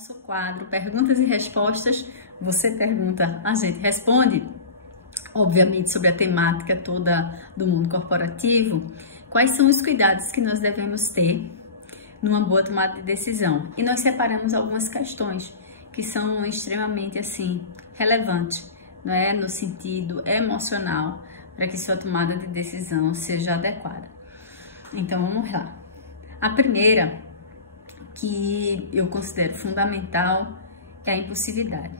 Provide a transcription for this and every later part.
nosso quadro Perguntas e Respostas. Você pergunta, a gente responde, obviamente sobre a temática toda do mundo corporativo. Quais são os cuidados que nós devemos ter numa boa tomada de decisão? E nós separamos algumas questões que são extremamente assim relevantes, não é, no sentido emocional, para que sua tomada de decisão seja adequada. Então vamos lá. A primeira, que eu considero fundamental, é a impulsividade.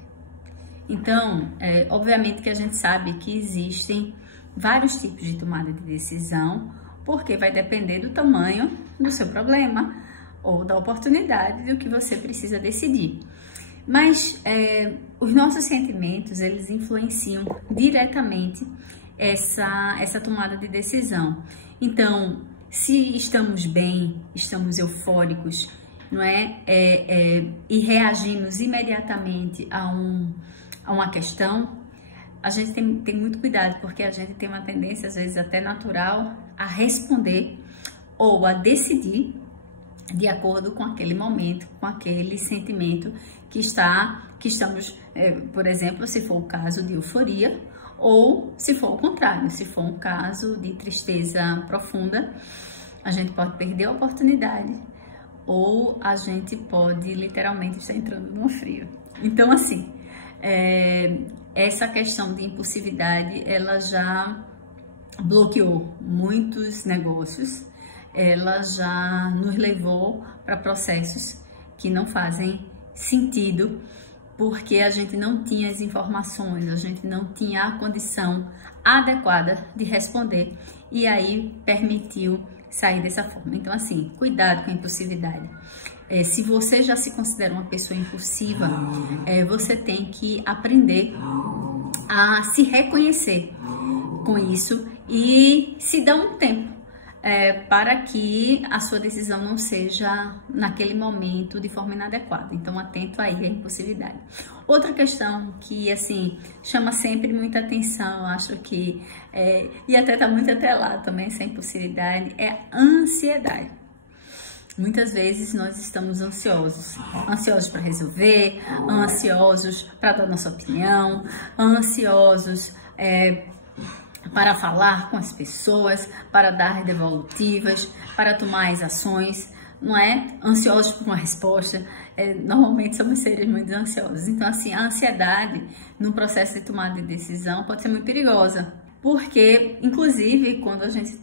Então, obviamente que a gente sabe que existem vários tipos de tomada de decisão, porque vai depender do tamanho do seu problema ou da oportunidade do que você precisa decidir. Mas os nossos sentimentos, eles influenciam diretamente essa tomada de decisão. Então, se estamos bem, estamos eufóricos, não é? E reagimos imediatamente a uma questão, a gente tem muito cuidado, porque a gente tem uma tendência, às vezes até natural, a responder ou a decidir de acordo com aquele momento, com aquele sentimento que estamos, por exemplo, se for o caso de euforia, ou se for o contrário, se for um caso de tristeza profunda, a gente pode perder a oportunidade ou a gente pode literalmente estar entrando no frio. Então, assim, essa questão de impulsividade, ela já bloqueou muitos negócios, ela já nos levou para processos que não fazem sentido, porque a gente não tinha as informações, a gente não tinha a condição adequada de responder, e aí permitiu sair dessa forma. Então, assim, cuidado com a impulsividade. Se você já se considera uma pessoa impulsiva, você tem que aprender a se reconhecer com isso e se dar um tempo para que a sua decisão não seja naquele momento de forma inadequada. Então, atento aí à impulsividade. Outra questão que, assim, chama sempre muita atenção, eu acho que, e até tá muito atrelado também essa impulsividade, é a ansiedade. Muitas vezes nós estamos ansiosos para resolver, ansiosos para dar nossa opinião, ansiosos para falar com as pessoas, para dar devolutivas, para tomar as ações, não é? Ansiosos por uma resposta. Normalmente somos seres muito ansiosos. Então, assim, a ansiedade no processo de tomada de decisão pode ser muito perigosa, porque, inclusive, quando a gente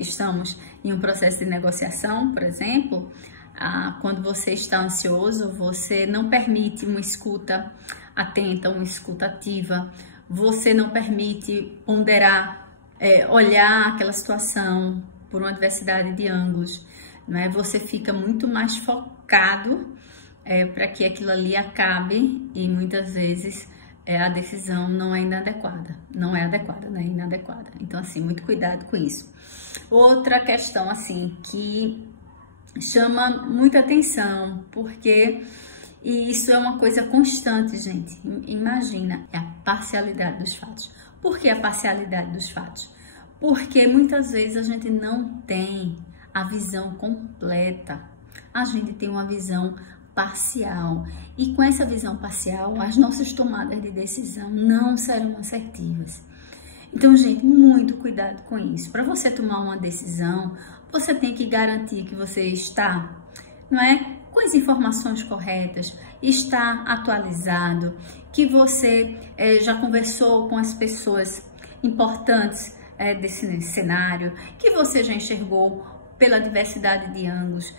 estamos em um processo de negociação, por exemplo, quando você está ansioso, você não permite uma escuta atenta, uma escuta ativa, você não permite ponderar, olhar aquela situação por uma diversidade de ângulos, não é? Você fica muito mais focado para que aquilo ali acabe, e muitas vezes a decisão não é inadequada, não é adequada, né? É inadequada. Então, assim, muito cuidado com isso. Outra questão, assim, que chama muita atenção, porque isso é uma coisa constante, gente. Imagina, é a parcialidade dos fatos. Por que a parcialidade dos fatos? Porque muitas vezes a gente não tem a visão completa, a gente tem uma visão parcial, e com essa visão parcial, as nossas tomadas de decisão não serão assertivas. Então, gente, muito cuidado com isso. Para você tomar uma decisão, você tem que garantir que você está, não é, com as informações corretas, está atualizado, que você já conversou com as pessoas importantes desse cenário, que você já enxergou pela diversidade de ângulos.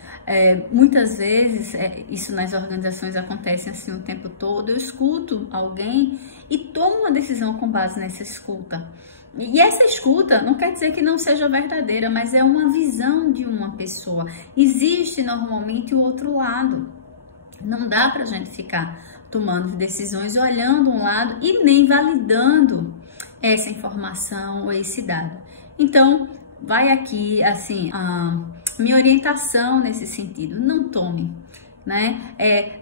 Muitas vezes, isso nas organizações acontece assim o tempo todo, eu escuto alguém e tomo uma decisão com base nessa escuta. E essa escuta não quer dizer que não seja verdadeira, mas é uma visão de uma pessoa. Existe normalmente o outro lado. Não dá pra gente ficar tomando decisões olhando um lado e nem validando essa informação ou esse dado. Então, vai aqui, assim, a minha orientação nesse sentido: não tome, né?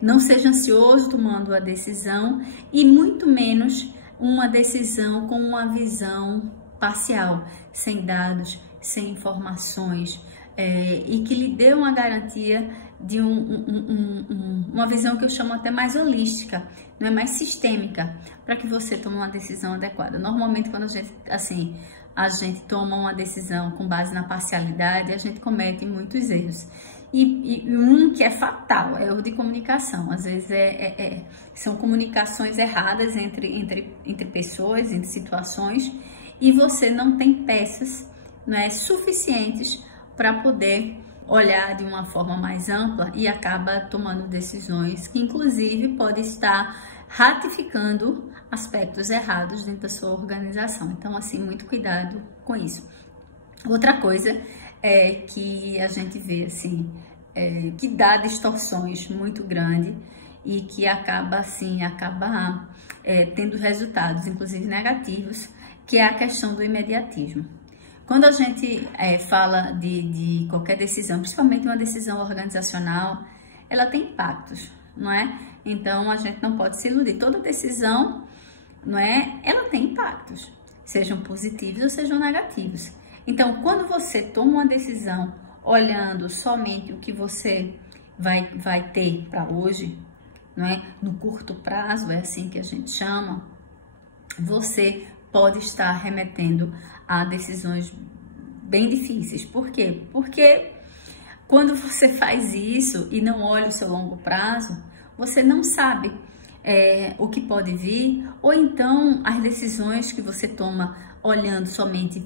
Não seja ansioso tomando a decisão, e muito menos uma decisão com uma visão parcial, sem dados, sem informações, e que lhe dê uma garantia de uma visão que eu chamo até mais holística, não é mais sistêmica, para que você tome uma decisão adequada. Normalmente, quando a gente toma uma decisão com base na parcialidade, a gente comete muitos erros. E um que é fatal é o de comunicação. Às vezes são comunicações erradas entre pessoas, entre situações, e você não tem peças, né, suficientes para poder olhar de uma forma mais ampla e acaba tomando decisões que inclusive pode estar ratificando aspectos errados dentro da sua organização. Então, assim, muito cuidado com isso. Outra coisa é que a gente vê, assim, que dá distorções muito grandes e que acaba tendo resultados, inclusive negativos, que é a questão do imediatismo. Quando a gente fala de qualquer decisão, principalmente uma decisão organizacional, ela tem impactos, não é? Então, a gente não pode se iludir. Toda decisão, não é? Ela tem impactos, sejam positivos ou sejam negativos. Então, quando você toma uma decisão olhando somente o que você vai ter para hoje, não é? No curto prazo, é assim que a gente chama, você pode estar remetendo a decisões bem difíceis. Por quê? Porque quando você faz isso e não olha o seu longo prazo, você não sabe o que pode vir, ou então as decisões que você toma olhando somente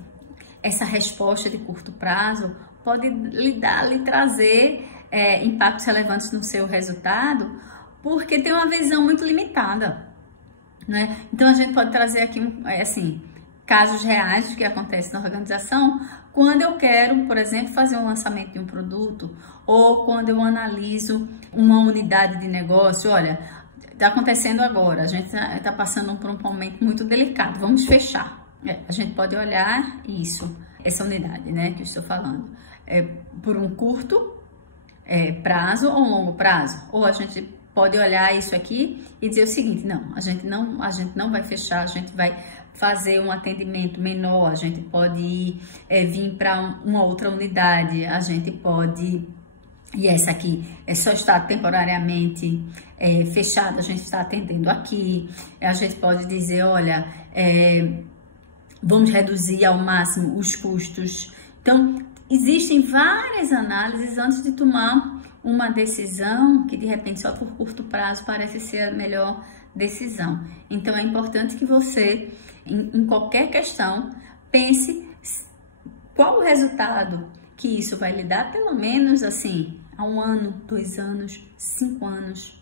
essa resposta de curto prazo pode lhe trazer impactos relevantes no seu resultado, porque tem uma visão muito limitada, né? Então a gente pode trazer aqui casos reais que acontecem na organização quando eu quero, por exemplo, fazer um lançamento de um produto, ou quando eu analiso uma unidade de negócio. Olha, está acontecendo agora, a gente está passando por um momento muito delicado, vamos fechar. A gente pode olhar essa unidade, né, que eu estou falando, por um curto prazo ou um longo prazo, ou a gente pode olhar isso aqui e dizer o seguinte: não, a gente não vai fechar, a gente vai fazer um atendimento menor, a gente pode vir para uma outra unidade, a gente pode, e essa aqui só está temporariamente fechada, a gente está atendendo aqui. A gente pode dizer, olha, vamos reduzir ao máximo os custos. Então, existem várias análises antes de tomar uma decisão que de repente só por curto prazo parece ser a melhor decisão. Então é importante que você, em qualquer questão, pense qual o resultado que isso vai lhe dar, pelo menos assim, a 1 ano, 2 anos, 5 anos.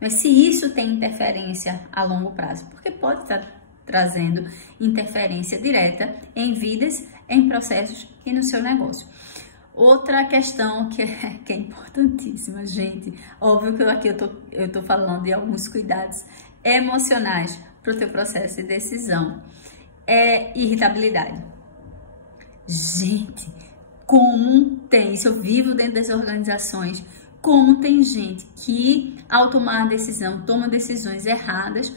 Mas se isso tem interferência a longo prazo, porque pode estar trazendo interferência direta em vidas, em processos e no seu negócio. Outra questão que é importantíssima, gente, óbvio que aqui eu tô falando de alguns cuidados emocionais para o teu processo de decisão, é irritabilidade. Gente, como tem, isso eu vivo dentro das organizações, como tem gente que ao tomar decisão, toma decisões erradas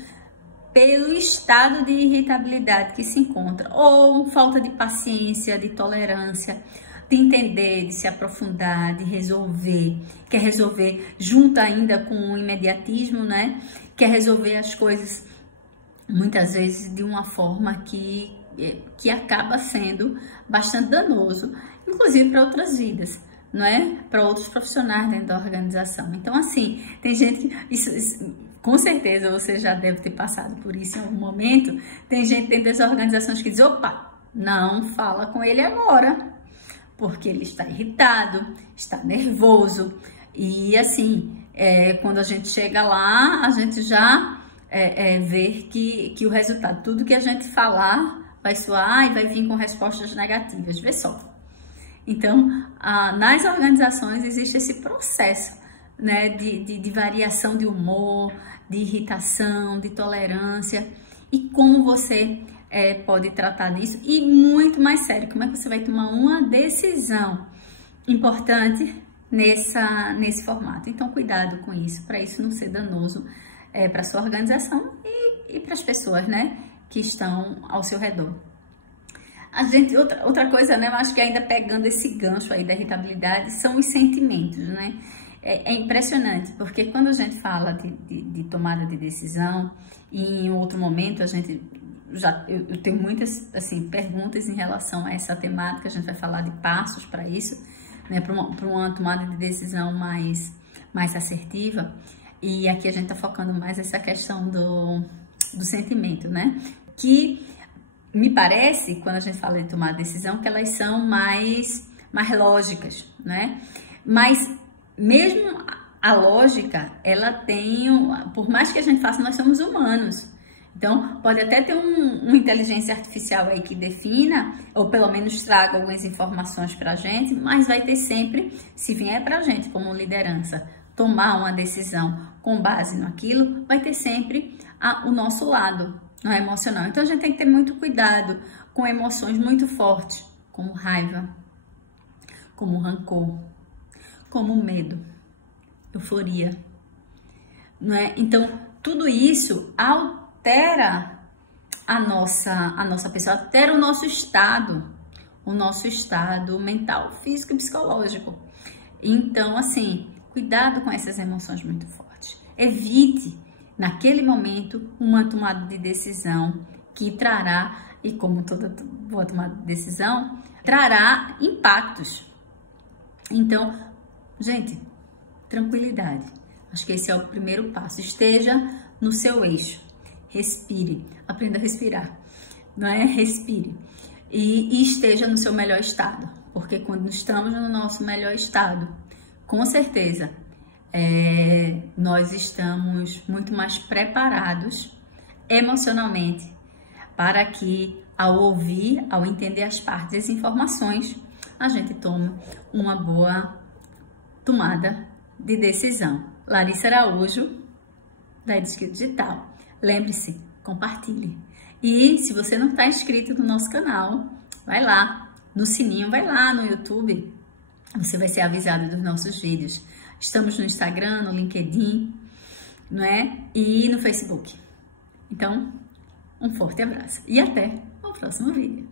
pelo estado de irritabilidade que se encontra, ou falta de paciência, de tolerância, de entender, de se aprofundar, de resolver, quer resolver junto ainda com o imediatismo, né? Quer resolver as coisas muitas vezes de uma forma que acaba sendo bastante danoso, inclusive para outras vidas, não é? Para outros profissionais dentro da organização. Então, assim, tem gente que com certeza você já deve ter passado por isso em algum momento. Tem gente dentro das organizações que diz: opa, não fala com ele agora, porque ele está irritado, está nervoso. E assim, quando a gente chega lá, a gente já vê que o resultado, tudo que a gente falar vai soar e vai vir com respostas negativas. Vê só. Então, nas organizações existe esse processo, né, de variação de humor, de irritação, de tolerância, e como você pode tratar disso, e muito mais sério, como é que você vai tomar uma decisão importante nesse formato. Então, cuidado com isso, para isso não ser danoso para sua organização e para as pessoas, né, que estão ao seu redor. Outra coisa, né, eu acho que ainda pegando esse gancho aí da irritabilidade, são os sentimentos, né? É impressionante, porque quando a gente fala de tomada de decisão, e em outro momento eu tenho muitas assim, perguntas em relação a essa temática, a gente vai falar de passos para isso, né, para uma tomada de decisão mais assertiva, e aqui a gente está focando mais nessa questão do sentimento, né, que me parece, quando a gente fala de tomar decisão, que elas são mais lógicas, né? Mas mesmo a lógica, ela tem, por mais que a gente faça, nós somos humanos. Então, pode até ter uma inteligência artificial aí que defina, ou pelo menos traga algumas informações pra gente, mas vai ter sempre, se vier pra gente como liderança, tomar uma decisão com base naquilo, vai ter sempre o nosso lado, não é emocional. Então a gente tem que ter muito cuidado com emoções muito fortes, como raiva, como rancor, como medo, euforia, não é? Então tudo isso altera a nossa pessoa, altera o nosso estado mental, físico e psicológico. Então assim, cuidado com essas emoções muito fortes. Evite naquele momento uma tomada de decisão que trará, e como toda boa tomada de decisão, trará impactos. Então, gente, tranquilidade. Acho que esse é o primeiro passo. Esteja no seu eixo. Respire. Aprenda a respirar. Não é? Respire. E esteja no seu melhor estado. Porque quando estamos no nosso melhor estado, com certeza, nós estamos muito mais preparados emocionalmente para que, ao ouvir, ao entender as partes das informações, a gente tome uma boa tomada de decisão. Larissa Araújo, da Edskill Digital. Lembre-se, compartilhe. E se você não está inscrito no nosso canal, vai lá no sininho, vai lá no YouTube. Você vai ser avisado dos nossos vídeos. Estamos no Instagram, no LinkedIn, não é? E no Facebook. Então, um forte abraço e até o próximo vídeo.